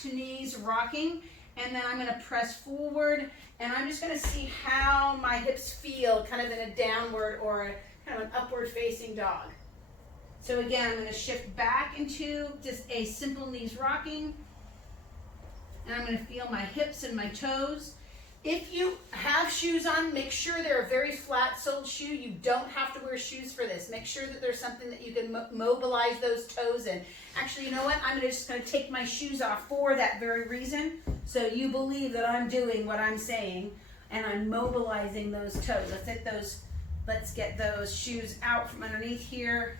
back to knees rocking, and then I'm going to press forward, and I'm just going to see how my hips feel kind of in a downward or a, kind of an upward facing dog. So again, I'm going to shift back into just a simple knees rocking, and I'm going to feel my hips and my toes. If you have shoes on, make sure they're a very flat-soled shoe. You don't have to wear shoes for this. Make sure that there's something that you can mobilize those toes in. Actually, you know what? I'm just going to take my shoes off for that very reason, so you believe that I'm doing what I'm saying, and I'm mobilizing those toes. Let's get those shoes out from underneath here.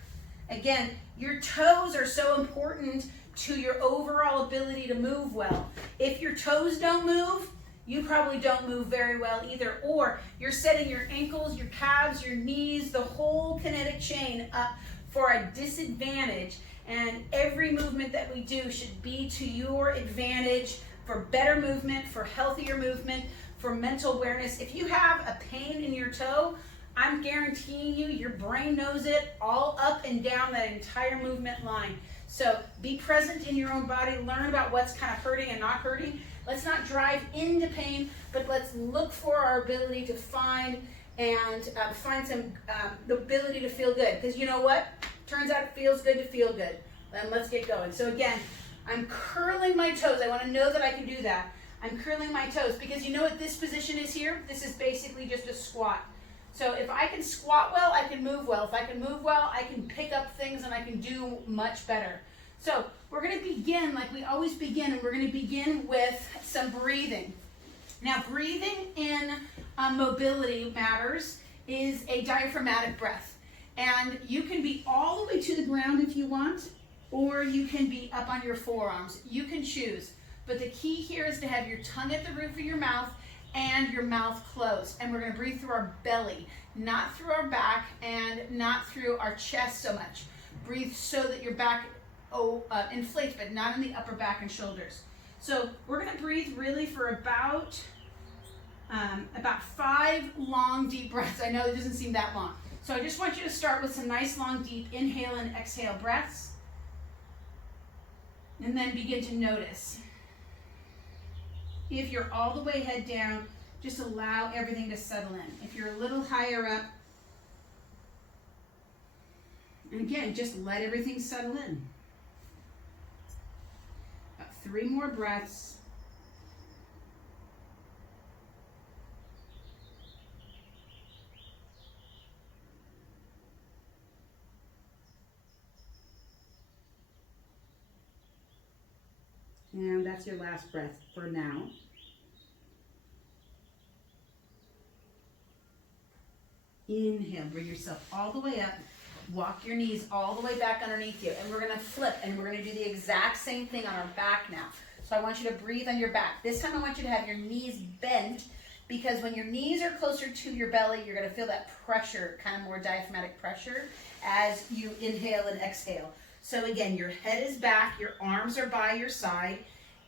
Again, your toes are so important to your overall ability to move well. If your toes don't move, you probably don't move very well either, or you're setting your ankles, your calves, your knees, the whole kinetic chain up for a disadvantage, and every movement that we do should be to your advantage for better movement, for healthier movement, for mental awareness. If you have a pain in your toe, I'm guaranteeing you your brain knows it all up and down that entire movement line. So be present in your own body, learn about what's kind of hurting and not hurting. Let's not drive into pain, but let's look for our ability to find some the ability to feel good. Because you know what? Turns out it feels good to feel good. Then let's get going. So again, I'm curling my toes. I want to know that I can do that. I'm curling my toes because you know what this position is here? This is basically just a squat. So if I can squat well, I can move well. If I can move well, I can pick up things and I can do much better. So we're going to begin like we always begin, and we're going to begin with some breathing. Now, breathing in mobility matters is a diaphragmatic breath. And you can be all the way to the ground if you want, or you can be up on your forearms. You can choose. But the key here is to have your tongue at the roof of your mouth and your mouth closed. And we're going to breathe through our belly, not through our back and not through our chest so much. Breathe so that your back inflates, but not in the upper back and shoulders. So we're going to breathe really for about 5 long, deep breaths. I know it doesn't seem that long. So I just want you to start with some nice, long, deep inhale and exhale breaths. And then begin to notice. If you're all the way head down, just allow everything to settle in. If you're a little higher up, and again, just let everything settle in. About 3 more breaths. And that's your last breath for now. Inhale, bring yourself all the way up. Walk your knees all the way back underneath you. And we're going to flip, and we're going to do the exact same thing on our back now. So I want you to breathe on your back. This time I want you to have your knees bent, because when your knees are closer to your belly, you're going to feel that pressure, kind of more diaphragmatic pressure, as you inhale and exhale. So again, your head is back, your arms are by your side,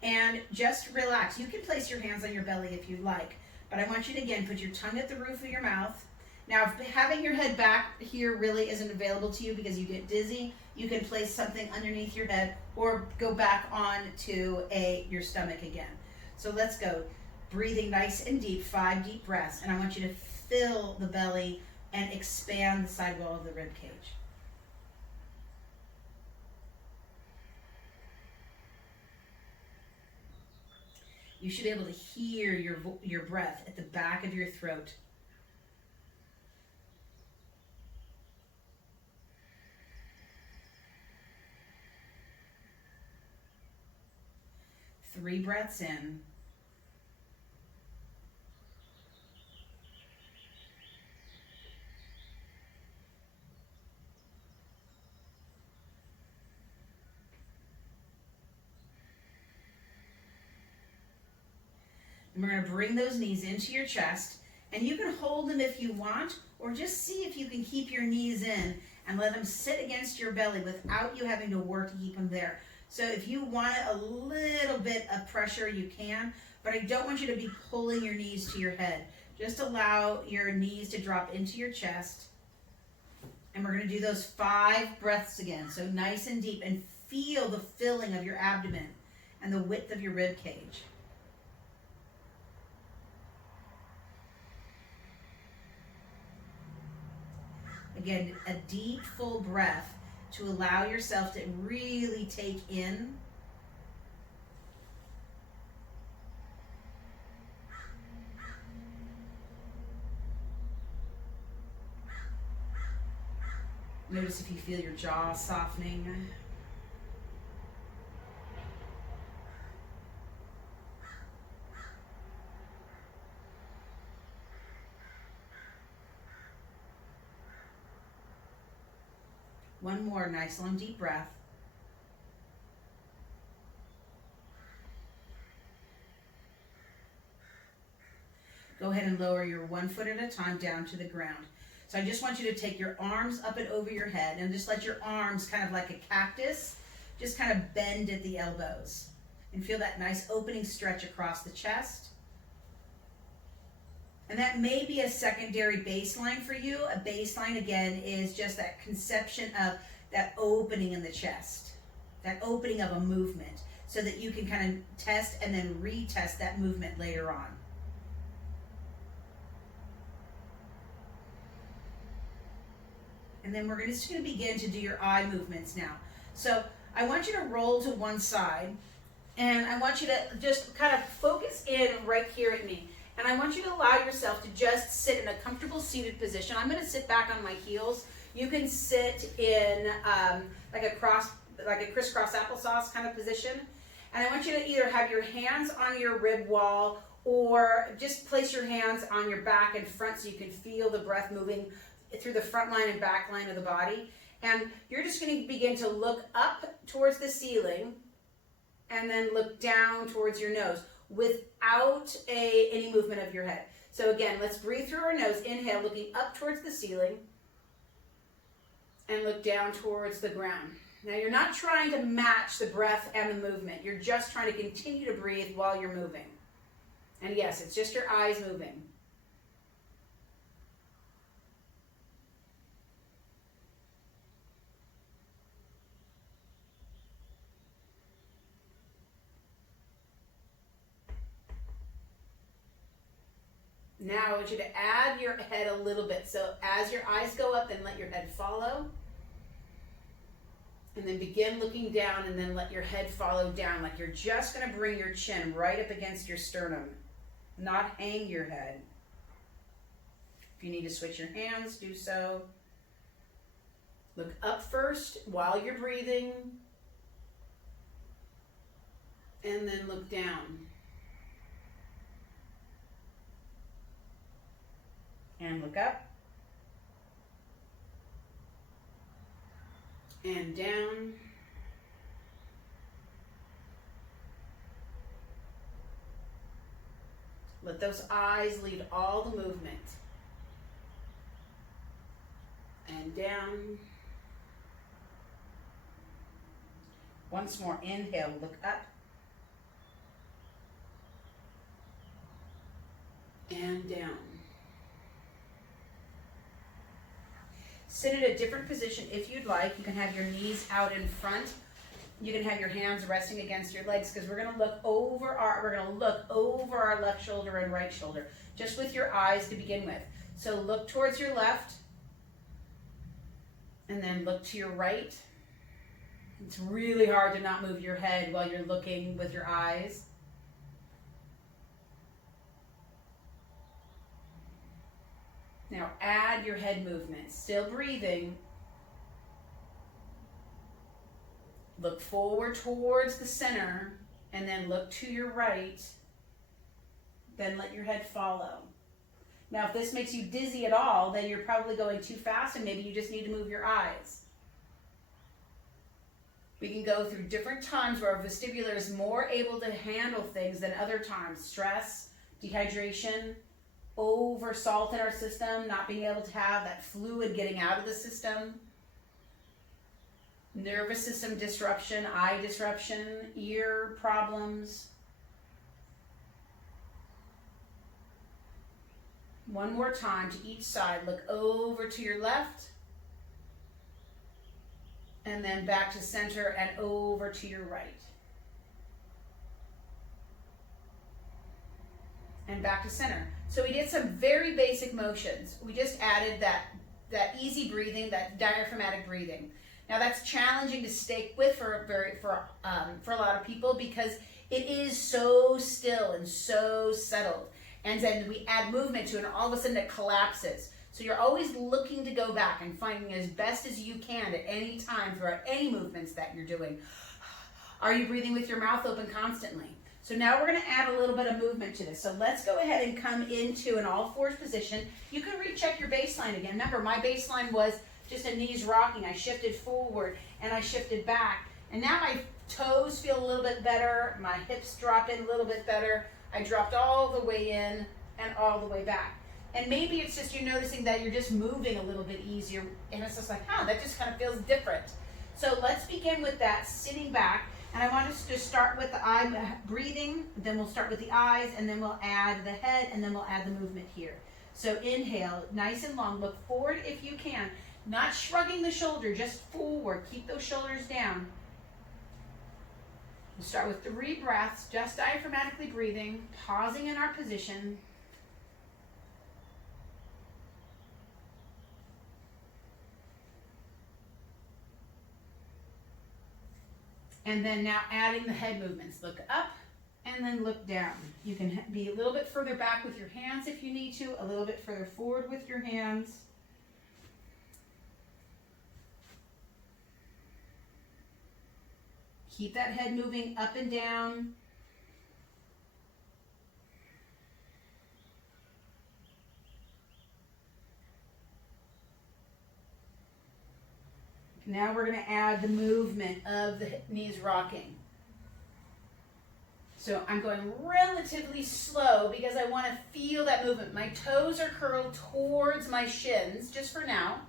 and just relax. You can place your hands on your belly if you like, but I want you to, again, put your tongue at the roof of your mouth. Now, if having your head back here really isn't available to you because you get dizzy, you can place something underneath your head or go back on to your stomach again. So let's go. Breathing nice and deep, 5 deep breaths, and I want you to fill the belly and expand the sidewall of the rib cage. You should be able to hear your breath at the back of your throat. Three breaths in. And we're going to bring those knees into your chest, and you can hold them if you want, or just see if you can keep your knees in and let them sit against your belly without you having to work to keep them there. So if you want a little bit of pressure, you can, but I don't want you to be pulling your knees to your head. Just allow your knees to drop into your chest. And we're going to do those 5 breaths again. So nice and deep, and feel the filling of your abdomen. and the width of your rib cage. Again, a deep, full breath to allow yourself to really take in. Notice if you feel your jaw softening. One more nice long deep breath. Go ahead and lower your 1 foot at a time down to the ground. So I just want you to take your arms up and over your head and just let your arms, kind of like a cactus, just kind of bend at the elbows. And feel that nice opening stretch across the chest. And that may be a secondary baseline for you. A baseline, again, is just that conception of that opening in the chest, that opening of a movement, so that you can kind of test and then retest that movement later on. And then we're just going to begin to do your eye movements now. So I want you to roll to one side, and I want you to just kind of focus in right here at me. And I want you to allow yourself to just sit in a comfortable seated position. I'm going to sit back on my heels. You can sit in like a crisscross applesauce kind of position. And I want you to either have your hands on your rib wall or just place your hands on your back and front so you can feel the breath moving through the front line and back line of the body. And you're just going to begin to look up towards the ceiling and then look down towards your nose without any movement of your head. So again, let's breathe through our nose. Inhale, looking up towards the ceiling, and look down towards the ground. Now you're not trying to match the breath and the movement. You're just trying to continue to breathe while you're moving. And yes, it's just your eyes moving. Now I want you to add your head a little bit. So as your eyes go up, then let your head follow. And then begin looking down and then let your head follow down. Like you're just going to bring your chin right up against your sternum, not hang your head. If you need to switch your hands, do so. Look up first while you're breathing. And then look down. And look up. And down. Let those eyes lead all the movement. And down. Once more, inhale, look up. And down. Sit in a different position if you'd like. You can have your knees out in front. You can have your hands resting against your legs because we're going to look over our left shoulder and right shoulder, just with your eyes to begin with. So look towards your left, and then look to your right. It's really hard to not move your head while you're looking with your eyes. Now add your head movement, still breathing. Look forward towards the center and then look to your right. Then let your head follow. Now if this makes you dizzy at all, then you're probably going too fast and maybe you just need to move your eyes. We can go through different times where our vestibular is more able to handle things than other times. Stress, dehydration, over salt in our system, not being able to have that fluid getting out of the system, nervous system disruption, eye disruption, ear problems. One more time to each side. Look over to your left, and then back to center and over to your right. and back to center. So we did some very basic motions. We just added that easy breathing, that diaphragmatic breathing. Now that's challenging to stay with for a lot of people because it is so still and so settled. And then we add movement to it, and all of a sudden it collapses. So you're always looking to go back and finding as best as you can at any time throughout any movements that you're doing. Are you breathing with your mouth open constantly? So now we're going to add a little bit of movement to this. So let's go ahead and come into an all fours position. You can recheck your baseline again. Remember, my baseline was just a knees rocking. I shifted forward and I shifted back. And now my toes feel a little bit better. My hips drop in a little bit better. I dropped all the way in and all the way back. And maybe it's just you're noticing that you're just moving a little bit easier. And it's just like, that just kind of feels different. So let's begin with that, sitting back. And I want us to start with the eye breathing, then we'll start with the eyes, and then we'll add the head, and then we'll add the movement here. So inhale, nice and long. Look forward if you can. Not shrugging the shoulder, just forward. Keep those shoulders down. We'll start with 3 breaths, just diaphragmatically breathing, pausing in our position. And then now adding the head movements. Look up and then look down. You can be a little bit further back with your hands if you need to, a little bit further forward with your hands. Keep that head moving up and down. Now we're going to add the movement of the knees rocking. So I'm going relatively slow because I want to feel that movement. My toes are curled towards my shins, just for now.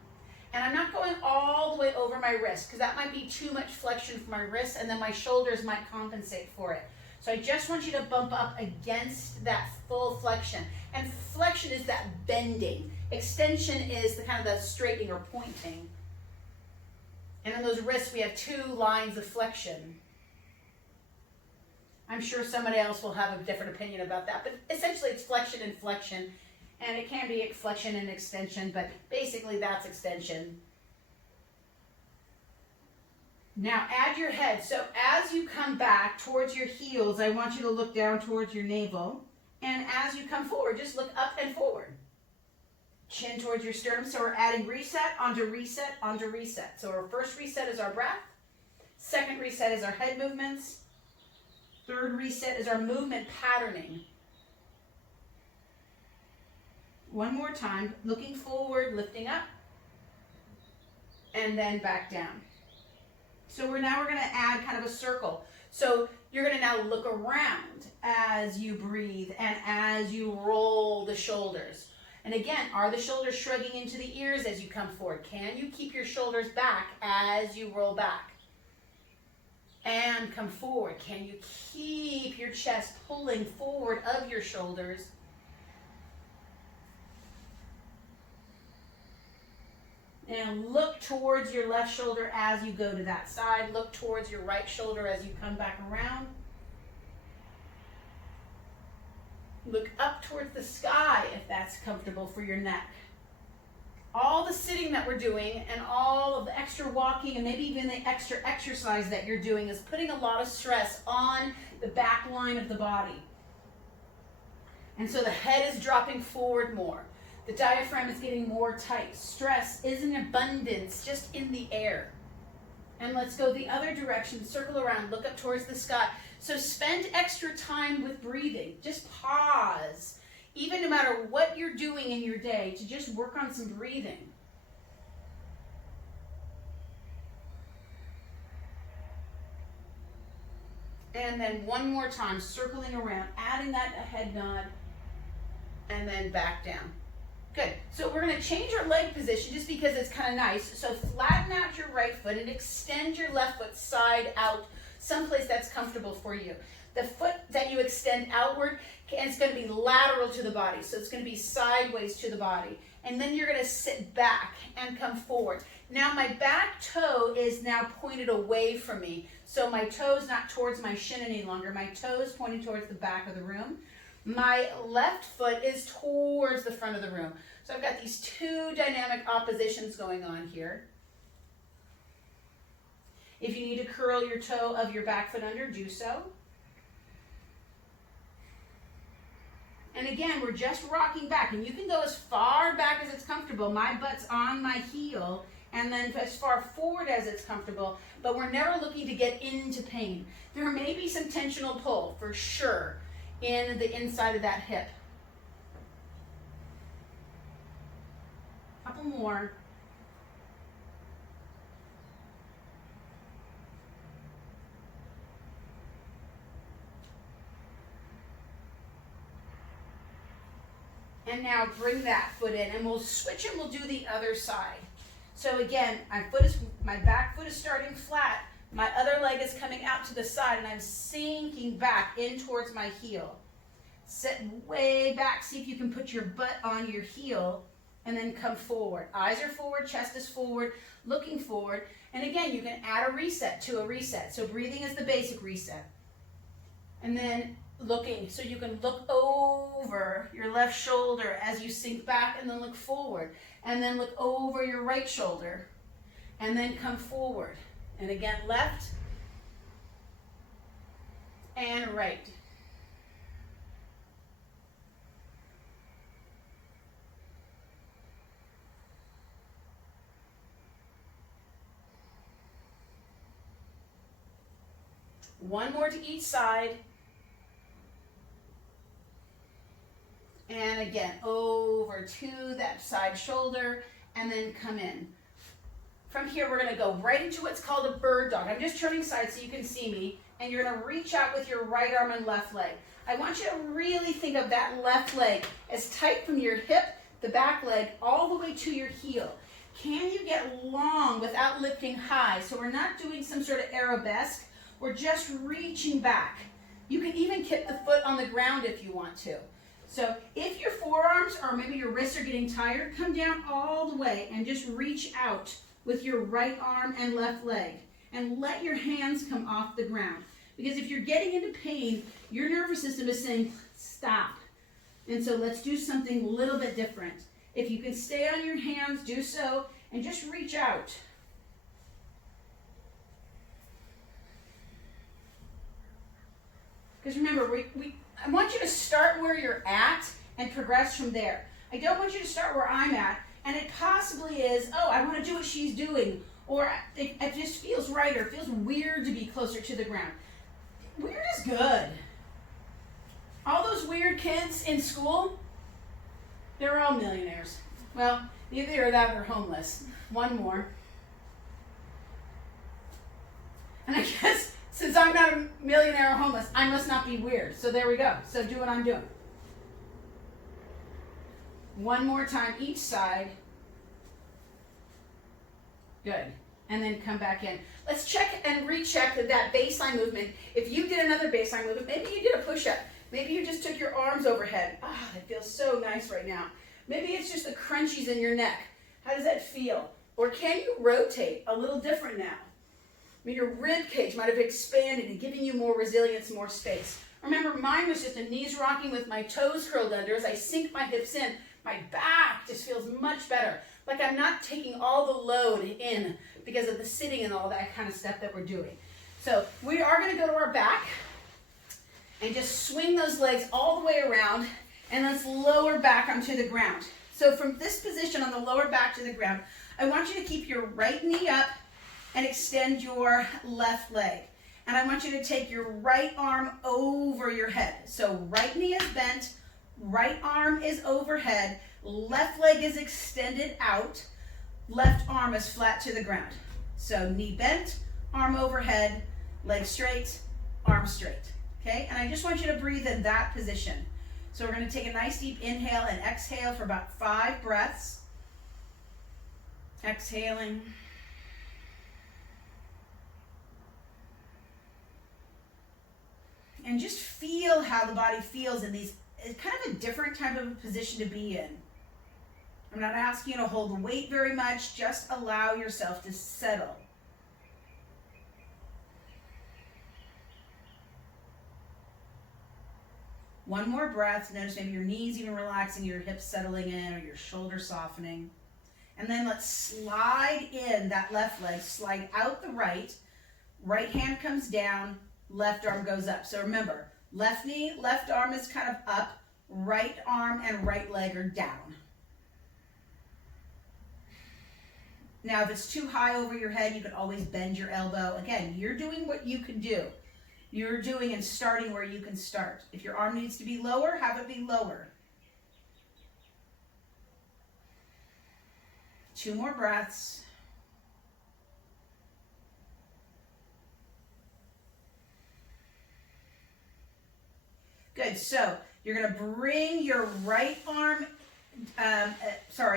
And I'm not going all the way over my wrist because that might be too much flexion for my wrists, and then my shoulders might compensate for it. So I just want you to bump up against that full flexion. And flexion is that bending. Extension is the kind of the straightening or pointing. And on those wrists, we have 2 lines of flexion. I'm sure somebody else will have a different opinion about that, but essentially it's flexion and flexion, and it can be flexion and extension, but basically that's extension. Now add your head. So as you come back towards your heels, I want you to look down towards your navel, and as you come forward, just look up and forward. Chin towards your sternum. So we're adding reset onto reset onto reset. So our first reset is our breath. Second reset is our head movements. Third reset is our movement patterning. One more time, looking forward, lifting up, and then back down. So we're going to add kind of a circle. So you're going to now look around as you breathe and as you roll the shoulders. And again, are the shoulders shrugging into the ears as you come forward? Can you keep your shoulders back as you roll back? And come forward. Can you keep your chest pulling forward of your shoulders? And look towards your left shoulder as you go to that side. Look towards your right shoulder as you come back around. Look up towards the sky if that's comfortable for your neck. All the sitting that we're doing and all of the extra walking and maybe even the extra exercise that you're doing is putting a lot of stress on the back line of the body. And so the head is dropping forward more. The diaphragm is getting more tight. Stress is in abundance, just in the air. And let's go the other direction. Circle around. Look up towards the sky. So spend extra time with breathing. Just pause. Even no matter what you're doing in your day, to just work on some breathing. And then one more time, circling around, adding that head nod, and then back down. Good. So we're going to change our leg position just because it's kind of nice. So flatten out your right foot and extend your left foot side out, someplace that's comfortable for you. The foot that you extend outward, and it's going to be lateral to the body. So it's going to be sideways to the body. And then you're going to sit back and come forward. Now my back toe is now pointed away from me. So my toe's not towards my shin any longer. My toe is pointing towards the back of the room. My left foot is towards the front of the room. So I've got these two dynamic oppositions going on here. If you need to curl your toe of your back foot under, do so. And again, we're just rocking back, and you can go as far back as it's comfortable. My butt's on my heel, and then as far forward as it's comfortable, but we're never looking to get into pain. There may be some tensional pull, for sure, in the inside of that hip. Couple more. And now bring that foot in, and we'll switch and we'll do the other side. So again, my back foot is starting flat, my other leg is coming out to the side, and I'm sinking back in towards my heel. Sit way back, see if you can put your butt on your heel, and then come forward. Eyes are forward, chest is forward, looking forward. And again, you can add a reset to a reset. So breathing is the basic reset. And then looking, so you can look over your left shoulder as you sink back, and then look forward, and then look over your right shoulder, and then come forward. And again, left and right. One more to each side. And again, over to that side shoulder, and then come in. From here, we're gonna go right into what's called a bird dog. I'm just turning sides so you can see me, and you're gonna reach out with your right arm and left leg. I want you to really think of that left leg as tight from your hip, the back leg, all the way to your heel. Can you get long without lifting high? So we're not doing some sort of arabesque, we're just reaching back. You can even kick the foot on the ground if you want to. So if your forearms or maybe your wrists are getting tired, come down all the way and just reach out with your right arm and left leg, and let your hands come off the ground. Because if you're getting into pain, your nervous system is saying, stop. And so let's do something a little bit different. If you can stay on your hands, do so, and just reach out. Because remember, I want you to start where you're at and progress from there. I don't want you to start where I'm at, and it possibly is, oh, I want to do what she's doing, or it just feels right, or it feels weird to be closer to the ground. Weird is good. All those weird kids in school, they're all millionaires. Well, either that or they're homeless. One more. And I guess since I'm not a millionaire or homeless, I must not be weird. So there we go. So do what I'm doing. One more time each side. Good. And then come back in. Let's check and recheck that baseline movement. If you did another baseline movement, maybe you did a push-up. Maybe you just took your arms overhead. Ah, it feels so nice right now. Maybe it's just the crunchies in your neck. How does that feel? Or can you rotate a little different now? I mean, your rib cage might have expanded and giving you more resilience, more space. Remember, mine was just a knees rocking with my toes curled under. As I sink my hips in, my back just feels much better. Like I'm not taking all the load in because of the sitting and all that kind of stuff that we're doing. So we are going to go to our back and just swing those legs all the way around, and let's lower back onto the ground. So from this position on the lower back to the ground, I want you to keep your right knee up and extend your left leg. And I want you to take your right arm over your head. So right knee is bent, right arm is overhead, left leg is extended out, left arm is flat to the ground. So knee bent, arm overhead, leg straight, arm straight. Okay, and I just want you to breathe in that position. So we're going to take a nice deep inhale and exhale for about 5 breaths. Exhaling. And just feel how the body feels in these, it's kind of a different type of position to be in. I'm not asking you to hold the weight very much, just allow yourself to settle. One more breath. Notice maybe your knees even relaxing, your hips settling in, or your shoulders softening. And then let's slide in that left leg, slide out the right. Right hand comes down, left arm goes up. So remember, left knee, left arm is kind of up, right arm and right leg are down. Now, if it's too high over your head, you can always bend your elbow. Again, you're doing what you can do. You're doing and starting where you can start. If your arm needs to be lower, have it be lower. 2 more breaths. Good, so you're gonna bring your right arm,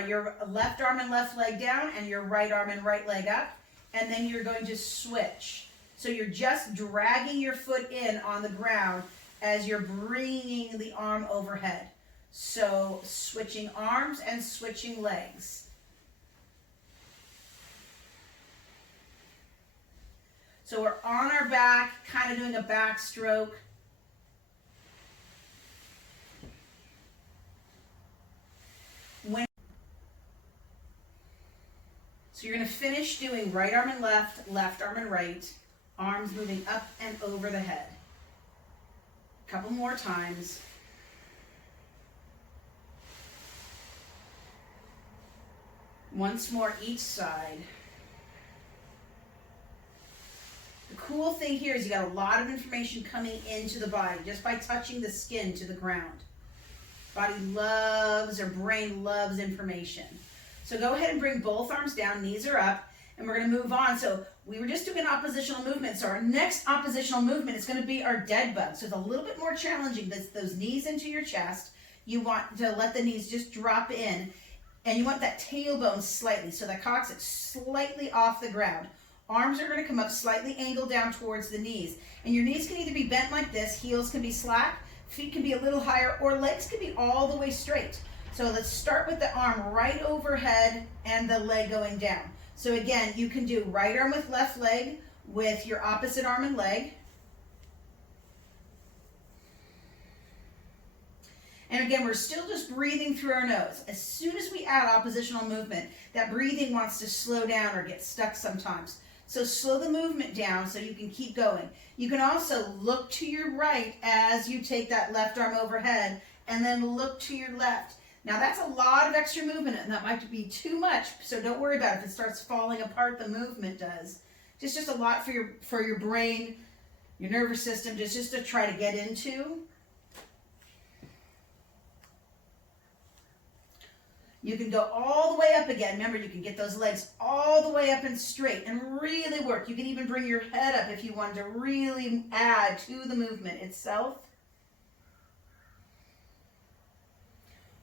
your left arm and left leg down and your right arm and right leg up, and then you're going to switch. So you're just dragging your foot in on the ground as you're bringing the arm overhead. So switching arms and switching legs. So we're on our back, kind of doing a back stroke. So you're going to finish doing right arm and left, left arm and right, arms moving up and over the head. A couple more times. Once more each side. The cool thing here is you got a lot of information coming into the body just by touching the skin to the ground. Body loves, or brain loves information. So go ahead and bring both arms down, knees are up, and we're going to move on. So we were just doing an oppositional movement. So our next oppositional movement is going to be our dead bug. So it's a little bit more challenging. That's those knees into your chest. You want to let the knees just drop in, and you want that tailbone slightly, so that coccyx slightly off the ground. Arms are going to come up slightly angled down towards the knees. And your knees can either be bent like this, heels can be slack, feet can be a little higher, or legs can be all the way straight. So let's start with the arm right overhead and the leg going down. So again, you can do right arm with left leg with your opposite arm and leg. And again, we're still just breathing through our nose. As soon as we add oppositional movement, that breathing wants to slow down or get stuck sometimes. So slow the movement down so you can keep going. You can also look to your right as you take that left arm overhead, and then look to your left. Now that's a lot of extra movement, and that might be too much, so don't worry about it. If it starts falling apart, the movement does. Just a lot for your brain, your nervous system, just to try to get into. You can go all the way up again. Remember, you can get those legs all the way up and straight and really work. You can even bring your head up if you want to really add to the movement itself.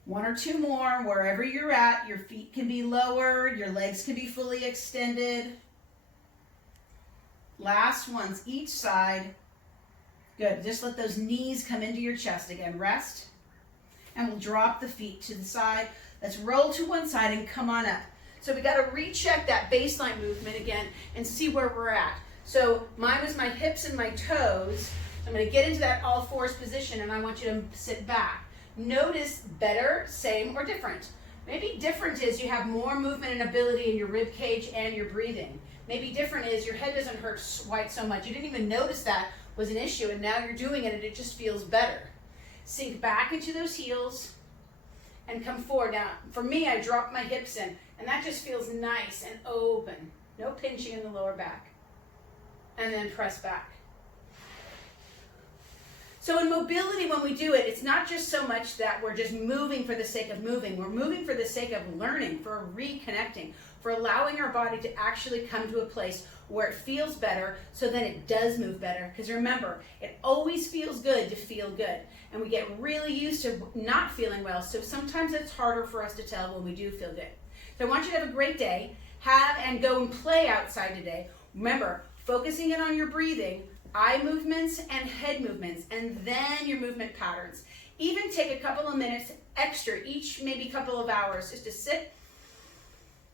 1 or 2 more, wherever you're at. Your feet can be lowered, your legs can be fully extended. Last ones, each side. Good, just let those knees come into your chest again. Rest, and we'll drop the feet to the side. Let's roll to one side and come on up. So we got to recheck that baseline movement again and see where we're at. So mine was my hips and my toes. I'm going to get into that all fours position, and I want you to sit back. Notice better, same, or different. Maybe different is you have more movement and ability in your rib cage and your breathing. Maybe different is your head doesn't hurt quite so much. You didn't even notice that was an issue, and now you're doing it and it just feels better. Sink back into those heels and come forward. Now, for me, I drop my hips in, and that just feels nice and open. No pinching in the lower back. And then press back. So in mobility, when we do it, it's not just so much that we're just moving for the sake of moving. We're moving for the sake of learning, for reconnecting, for allowing our body to actually come to a place where it feels better, so then it does move better. Because remember, it always feels good to feel good. And we get really used to not feeling well, so sometimes it's harder for us to tell when we do feel good. So I want you to have a great day. Have and go and play outside today. Remember, focusing in on your breathing, eye movements and head movements, and then your movement patterns. Even take a couple of minutes extra, each maybe couple of hours, just to sit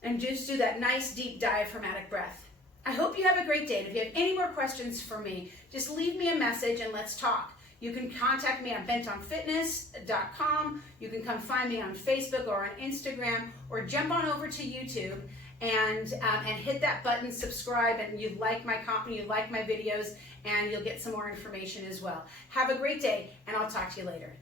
and just do that nice deep diaphragmatic breath. I hope you have a great day. And if you have any more questions for me, just leave me a message and let's talk. You can contact me at bentonfitness.com. You can come find me on Facebook or on Instagram, or jump on over to YouTube and hit that button, subscribe, and you like my content, you like my videos, and you'll get some more information as well. Have a great day, and I'll talk to you later.